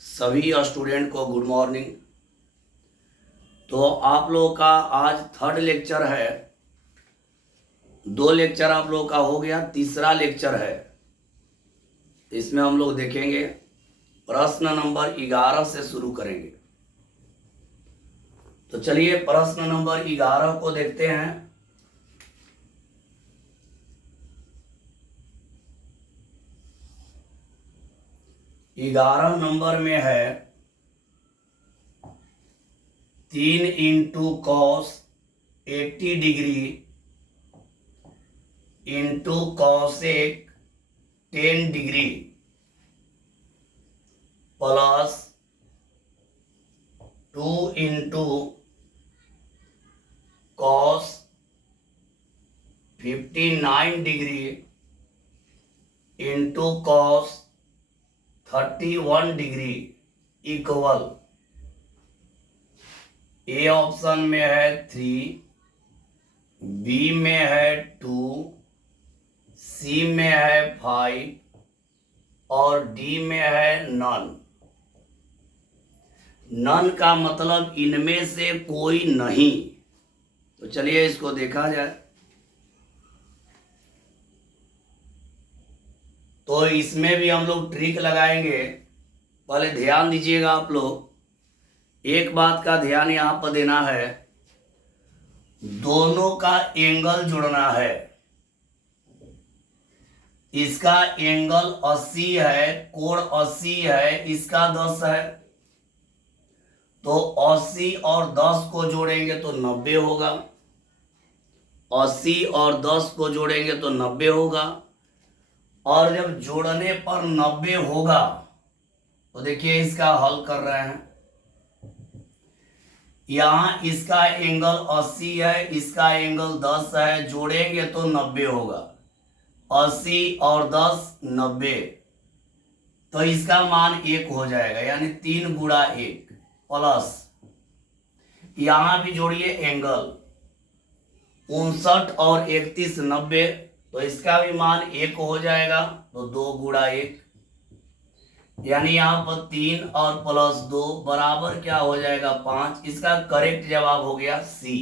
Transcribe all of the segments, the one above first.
सभी स्टूडेंट को good morning. तो आप लोगों का आज थर्ड लेक्चर है। 2 लेक्चर आप लोगों का हो गया, तीसरा लेक्चर है। इसमें हम लोग देखेंगे प्रश्न नंबर 11 से शुरू करेंगे। तो चलिए प्रश्न नंबर 11 को देखते हैं। ग्यारह नंबर में है 3 into cos 80 degree into cosec 10 degree plus 2 into cos 59 degree into cos 31 degree equal A option में है 3, बी में है 2, सी में है 5 और डी में है नन। नन का मतलब इनमें से कोई नहीं। तो चलिए इसको देखा जाए। तो इसमें भी हम लोग ट्रिक लगाएंगे। पहले ध्यान दीजिएगा आप लोग, एक बात का ध्यान यहां पर देना है, दोनों का एंगल जुड़ना है। इसका एंगल 80 है, कोण 80 है, इसका 10 है। तो 80 और 10 को जोड़ेंगे तो 90 होगा। 80 और 10 को जोड़ेंगे तो 90 होगा। और जब जोड़ने पर 90 होगा तो देखिए इसका हल कर रहे हैं। यहां इसका एंगल 80 है, इसका एंगल 10 है, जोड़ेंगे तो 90 होगा। 80 और 10 90, तो इसका मान 1 हो जाएगा, यानी 3 गुणा 1 प्लस यहां भी जोड़िए एंगल 59 और 31 90, तो इसका भी मान 1 हो जाएगा। तो 2 गुणा 1, यानी यहां पर 3 और प्लस 2 बराबर क्या हो जाएगा 5। इसका करेक्ट जवाब हो गया सी।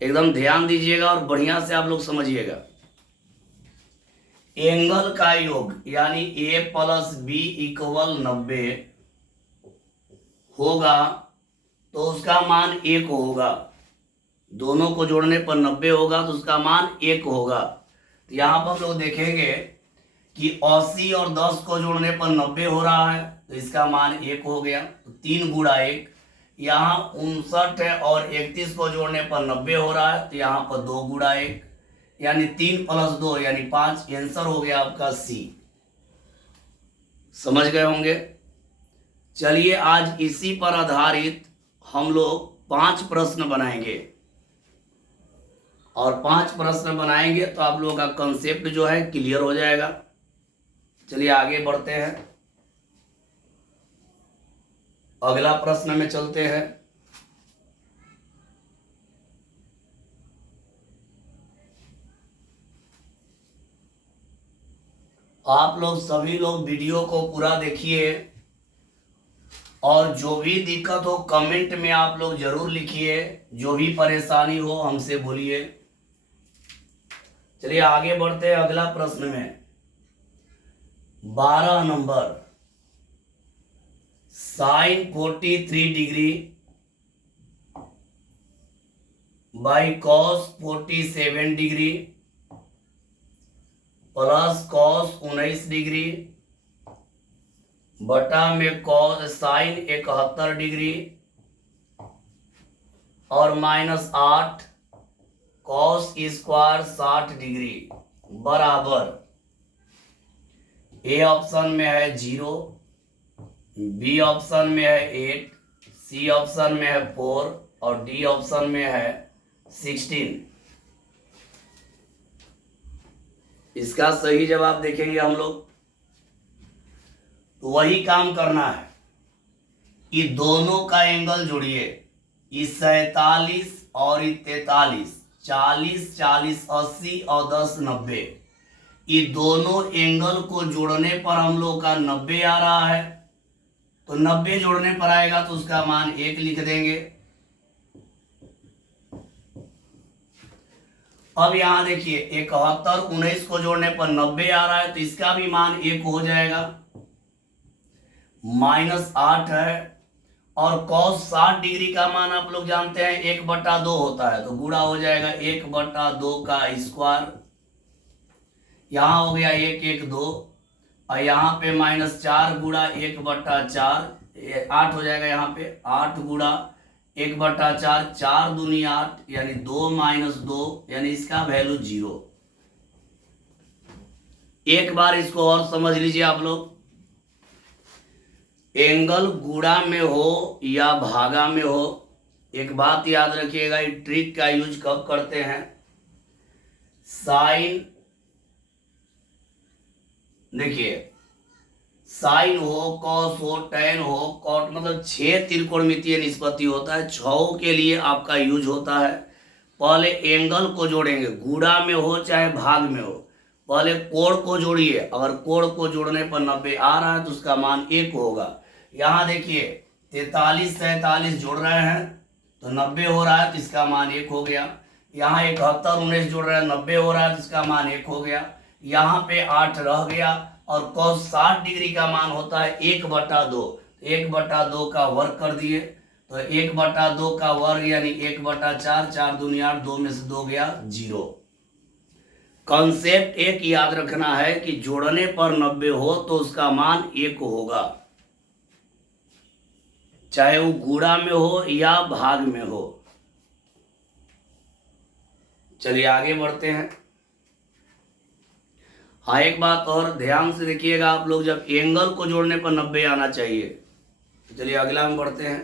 एकदम ध्यान दीजिएगा और बढ़िया से आप लोग समझिएगा। एंगल का योग यानी ए प्लस बी इक्वल 90 होगा तो उसका मान 1 होगा। दोनों को जोड़ने पर 90 होगा तो उसका मान 1 होगा। तो यहां पर हम लोग देखेंगे कि 80 और 10 को जोड़ने पर 90 हो रहा है, तो इसका मान 1 हो गया। तो 3 गुणा 1, यहाँ 59 और 31 को जोड़ने पर 90 हो रहा है, तो यहाँ पर 2 गुणा 1, यानी 3 प्लस 2 यानी 5। आंसर हो गया आपका सी। समझ गए होंगे। चलिए आज इसी पर आधारित हम लोग 5 प्रश्न बनाएंगे, और 5 प्रश्न बनाएंगे तो आप लोगों का कंसेप्ट जो है क्लियर हो जाएगा। चलिए आगे बढ़ते हैं, अगला प्रश्न में चलते हैं। आप लोग सभी लोग वीडियो को पूरा देखिए, और जो भी दिक्कत हो कमेंट में आप लोग जरूर लिखिए। जो भी परेशानी हो हमसे बोलिए। चलिए आगे बढ़ते हैं अगला प्रश्न में। 12 number, sine 43 degree by cos 47 degree plus cos 19 degree बटा में कॉस साइन 71 डिग्री और माइनस 8 कॉस स्क्वायर 60 डिग्री बराबर ए ऑप्शन में है 0, बी ऑप्शन में है 8, सी ऑप्शन में है 4 और डी ऑप्शन में है 16। इसका सही जवाब देखेंगे हम लोग। तो वही काम करना है कि दोनों का एंगल जोड़िए। इस 47 और 43, 40 40 80 और 10 90, ये दोनों एंगल को जोड़ने पर हम लोग का 90 आ रहा है, तो 90 जोड़ने पर आएगा तो उसका मान 1 लिख देंगे। अब यहां देखिए 71 19 को जोड़ने पर 90 आ रहा है, तो इसका भी मान 1 हो जाएगा। -8 है, और cos 60 डिग्री का मान आप लोग जानते हैं 1/2 होता है, तो गुणा हो जाएगा 1/2 का स्क्वायर। यहां हो गया 1 1 2, और यहाँ पे -4 गुणा 1/4, 8 हो जाएगा। यहाँ पे 8 गुणा 1/4, 4 दूनी 8, यानी 2 - 2, यानी इसका वैल्यू 0। एक बार इसको और समझ लीजिए आप लोग, एंगल गुणा में हो या भागा में हो, एक बात याद रखिएगा, ये ट्रिक का यूज कब करते हैं। साइन, देखिए साइन हो, कॉस हो, टेन हो, कॉट, मतलब 6 त्रिकोणमितीय निष्पत्ति होता है, 6 के लिए आपका यूज होता है। पहले एंगल को जोड़ेंगे, गुणा में हो चाहे भाग में हो, पहले कोण को जोड़िए। अगर कोण को जोड़ने पर 90 आ रहा है तो उसका मान 1 होगा। यहाँ देखिए 43 47 जोड़ रहे हैं तो 90 हो रहा है, तो इसका मान 1 हो गया। यहाँ 71 19 जोड़ रहे हैं, 90 हो रहा है, तो इसका मान 1 हो गया। यहाँ पे 8 रह गया, और cos 60 डिग्री का मान होता है 1/2। 1/2 का वर्ग कर दिए, तो 1/2 का वर्ग यानी 1/4, 4 दूनी 8, 2 में से 2 गया 0। कॉन्सेप्ट एक याद रखना है कि जोड़ने पर 90 हो तो उसका मान 1 होगा, चाहे वो गुणा में हो या भाग में हो। चलिए आगे बढ़ते हैं। हाँ, एक बात और ध्यान से देखिएगा आप लोग, जब एंगल को जोड़ने पर 90 आना चाहिए। तो चलिए अगला में बढ़ते हैं।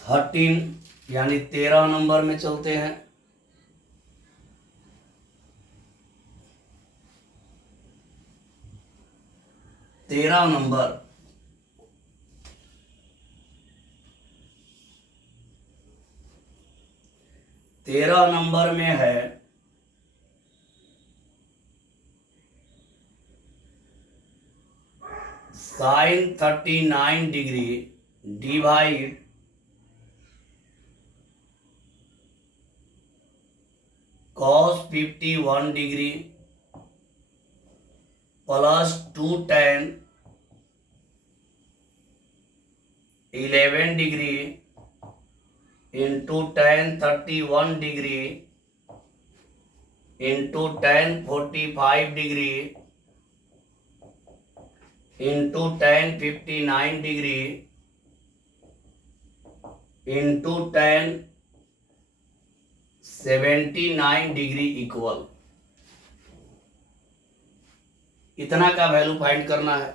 13 यानी 13 नंबर में चलते हैं। तेरह नंबर, तेरह नंबर में है sin 39 degree divide cos 51 degree plus 2 tan 11 degree into tan 31 degree into tan 45 degree into tan 59 degree into tan 79 degree equal. इतना का वैल्यू फाइंड करना है।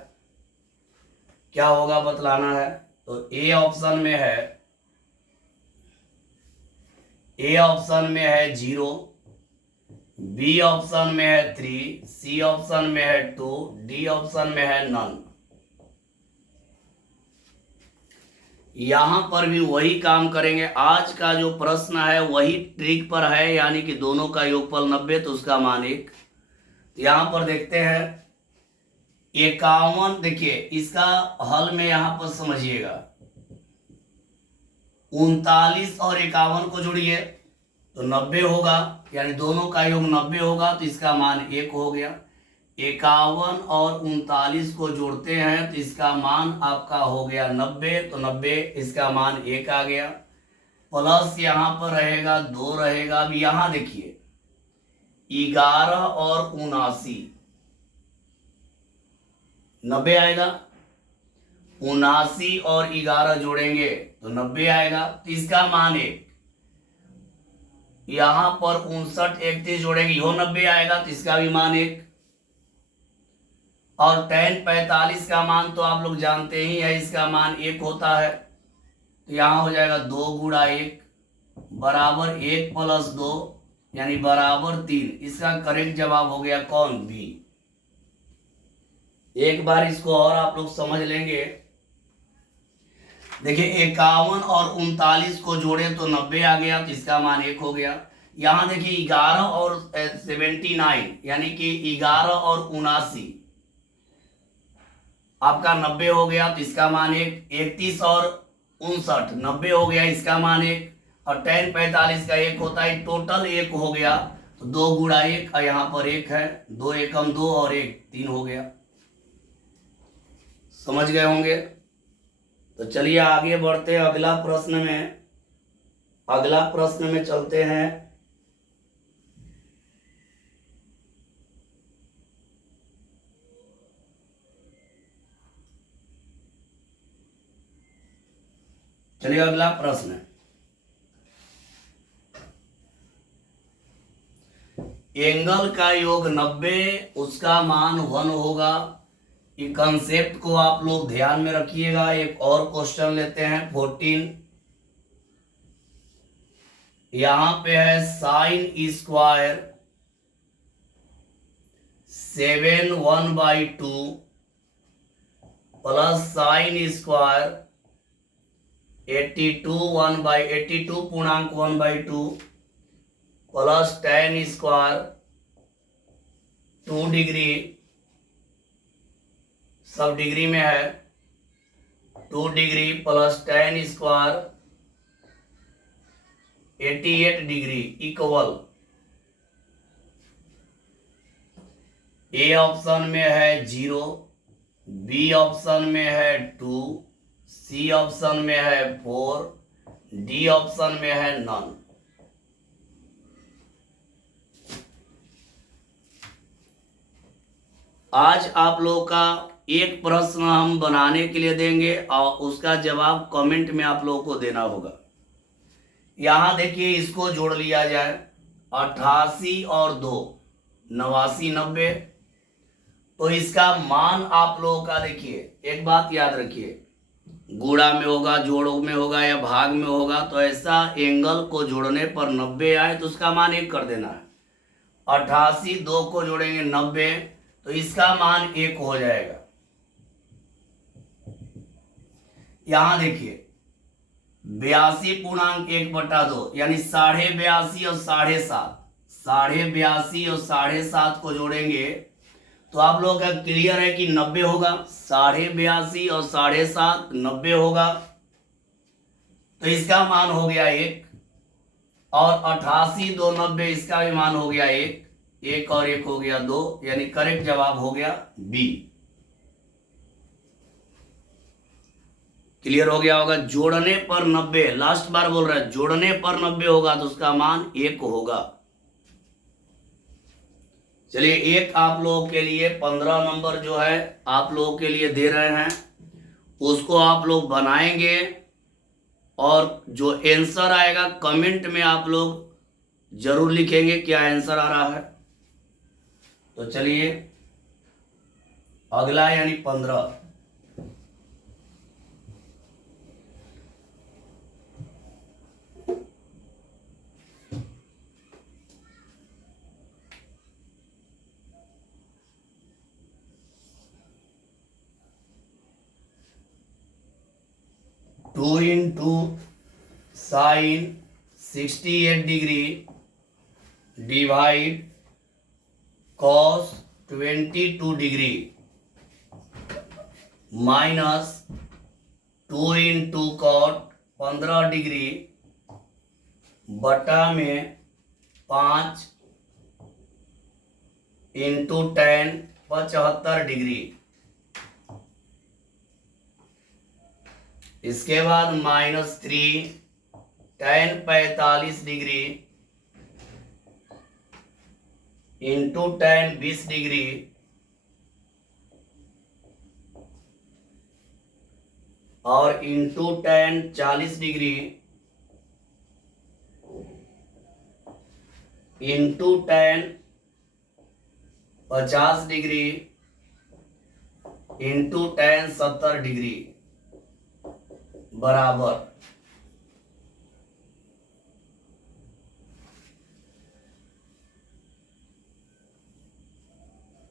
क्या होगा बतलाना है। तो ए ऑप्शन में है, ए ऑप्शन में है 0, बी ऑप्शन में है 3, सी ऑप्शन में है 2, डी ऑप्शन में है नन। यहां पर भी वही काम करेंगे। आज का जो प्रश्न है वही ट्रिक पर है, यानी कि दोनों का योगफल 90 तो उसका मान 1। यहां पर देखते हैं 51, देखिए इसका हल में यहां पर समझिएगा, 39 और 51 को जोड़िए तो 90 होगा, यानी दोनों का योग 90 होगा, तो इसका मान 1 हो गया। 51 और 39 को जोड़ते हैं तो इसका मान आपका हो गया 90, तो 90 इसका मान 1 आ गया। प्लस यहाँ पर रहेगा 2 रहेगा। अब यहाँ देखिए 11 और 79, 90 आएगा। 79 और 11 जोड़ेंगे तो 90 आएगा, तो इसका मान 1। यहां पर 59 31 जोड़ेंगे, यो 90 आएगा, तो इसका भी मान 1। और tan 45 का मान तो आप लोग जानते ही है, इसका मान 1 होता है। तो यहां हो जाएगा 2 गुणा 1 बराबर 1 प्लस 2 यानी बराबर 3। इसका करेक्ट जवाब हो गया कौन, बी। एक बार इसको और आप लोग समझ लेंगे। देखिए 51 और 39 को जोड़े तो 90 आ गया, तो इसका मान 1 हो गया। यहां देखिए 11 और 79 यानी कि 11 और 79 आपका 90 हो गया, तो इसका मान 31 और 59 90 हो गया, इसका मान 1, और 10 45 का 1 होता है, टोटल 1 हो गया, तो 2 गुणा 1, यहाँ पर 1 है, 2 एकम 2 और 1 3 हो गया। समझ गए होंगे। तो चलिए आगे बढ़ते हैं अगला प्रश्न में। अगला प्रश्न में चलते हैं। चलिए अगला प्रश्न, एंगल का योग 90, उसका मान 1 होगा। ये कंसेप्ट को आप लोग ध्यान में रखिएगा। एक और क्वेश्चन लेते हैं 14। यहां पे है sine square 7 1/2 plus sine square 82 पूर्णांक 1/2 प्लस tan स्क्वायर 2 डिग्री, सब डिग्री में है, 2 degree plus tan square 88 degree equal. A option में है 0, बी ऑप्शन में है 2, सी ऑप्शन में है 4, डी ऑप्शन में है नन। आज आप लोगों का एक प्रश्न हम बनाने के लिए देंगे और उसका जवाब कमेंट में आप लोगों को देना होगा। यहां देखिए, इसको जोड़ लिया जाए, 88 और 2 89 90, तो इसका मान आप लोगों का देखिए, एक बात याद रखिए, गुणा में होगा, जोड़ों में होगा या भाग में होगा, तो ऐसा एंगल को जोड़ने पर 90 आए तो उसका मान 1 कर देना है। 88 2 को जोड़ेंगे 90, तो इसका मान 1 हो जाएगा। यहां देखिए 82 पूर्णांक 1/2 यानी 82.5 और 7.5, 82.5 और 7.5 को जोड़ेंगे तो आप लोगों का क्लियर है कि 90 होगा। 82.5 और 7.5 90 होगा, तो इसका मान हो गया 1, और 88 2 90 इसका भी मान हो गया 1, 1 और 1 हो गया 2, यानी करेक्ट जवाब हो गया बी। क्लियर हो गया होगा। जोड़ने पर 90, लास्ट बार बोल रहा है, जोड़ने पर 90 होगा तो उसका मान 1 होगा। चलिए एक आप लोगों के लिए 15 नंबर जो है आप लोगों के लिए दे रहे हैं, उसको आप लोग बनाएंगे और जो आंसर आएगा कमेंट में आप लोग जरूर लिखेंगे क्या आंसर आ रहा है। तो चलिए अगला यानी 15। Two into sine 68 degree divide cos 22 degree minus 2 into cot 15 degree बटा में 5 इंटू tan 75 डिग्री। इसके बाद -3 tan 45 degree into tan 20 degree और into tan 40 degree into tan 50 degree into tan 70 degree बराबर।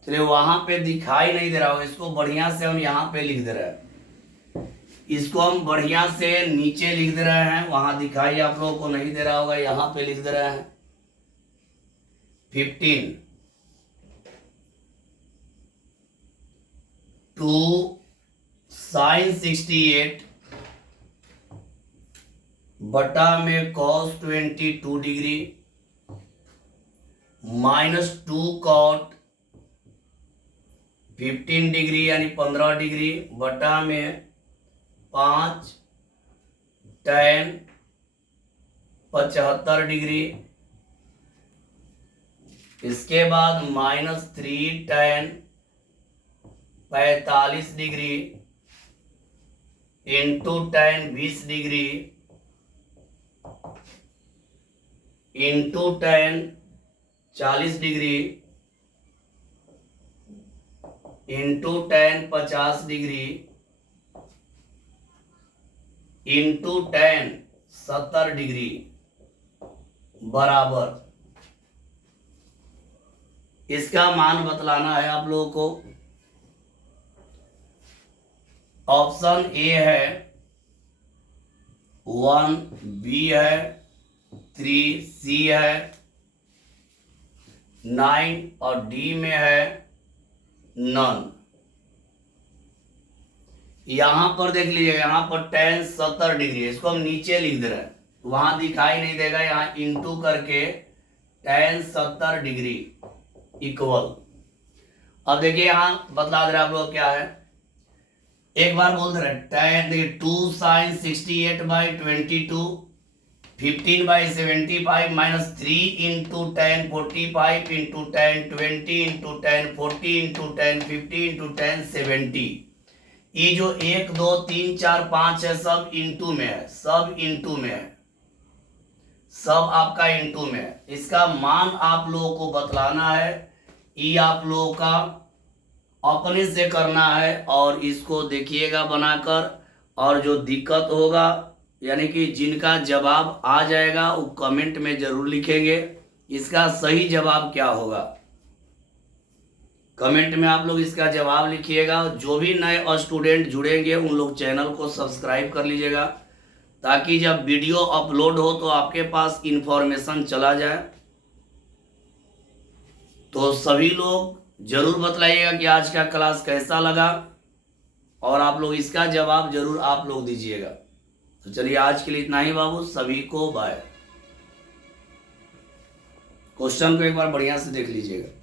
चलिए वहां पे दिखाई नहीं दे रहा होगा, इसको बढ़िया से हम यहां पे लिख दे रहे हैं, इसको हम बढ़िया से नीचे लिख दे रहे हैं, वहां दिखाई आप लोगों को नहीं दे रहा होगा, यहां पे लिख दे रहे हैं। 15 टू साइन 68 बटा में cos 22 degree minus 2 cot 15 degree यानी 15 डिग्री बटा में 5 tan 75 डिग्री। इसके बाद minus 3 tan 45 degree into tan 20 degree into tan 40 degree into tan 50 degree into tan 70 degree बराबर। इसका मान बतलाना है आप लोगों को। ऑप्शन ए है 1, बी है 3, सी है 9 और डी में है नन। यहां पर देख लीजिए, यहां पर tan 70 डिग्री, इसको हम नीचे लिख दे रहे हैं, वहां दिखाई नहीं देगा, यहां इंटू करके tan 70 डिग्री इक्वल। अब देखिए यहां बतला दे रहा है आप लोग क्या है, एक बार बोल दे रहे tan 2 sin 68 by 22 15 by 75 minus 3 into tan 45 into tan 20 into tan 40 into tan 50 into tan 70। ये जो 1 2 3 4 5 है सब इंटू में है, सब इंटू में है, सब आपका इंटू में है। इसका मान आप लोगों को बतलाना है, ये आप लोगों का अपने से करना है और इसको देखिएगा बनाकर। और जो दिक्कत होगा यानी कि जिनका जवाब आ जाएगा वो कमेंट में जरूर लिखेंगे इसका सही जवाब क्या होगा। कमेंट में आप लोग इसका जवाब लिखिएगा। जो भी नए स्टूडेंट जुड़ेंगे उन लोग चैनल को सब्सक्राइब कर लीजिएगा ताकि जब वीडियो अपलोड हो तो आपके पास इंफॉर्मेशन चला जाए। तो सभी लोग जरूर बतलाइएगा कि आज का क्लास कैसा लगा और आप लोग इसका जवाब जरूर आप लोग दीजिएगा। तो चलिए आज के लिए इतना ही बाबू, सभी को बाय। क्वेश्चन को एक बार बढ़िया से देख लीजिएगा।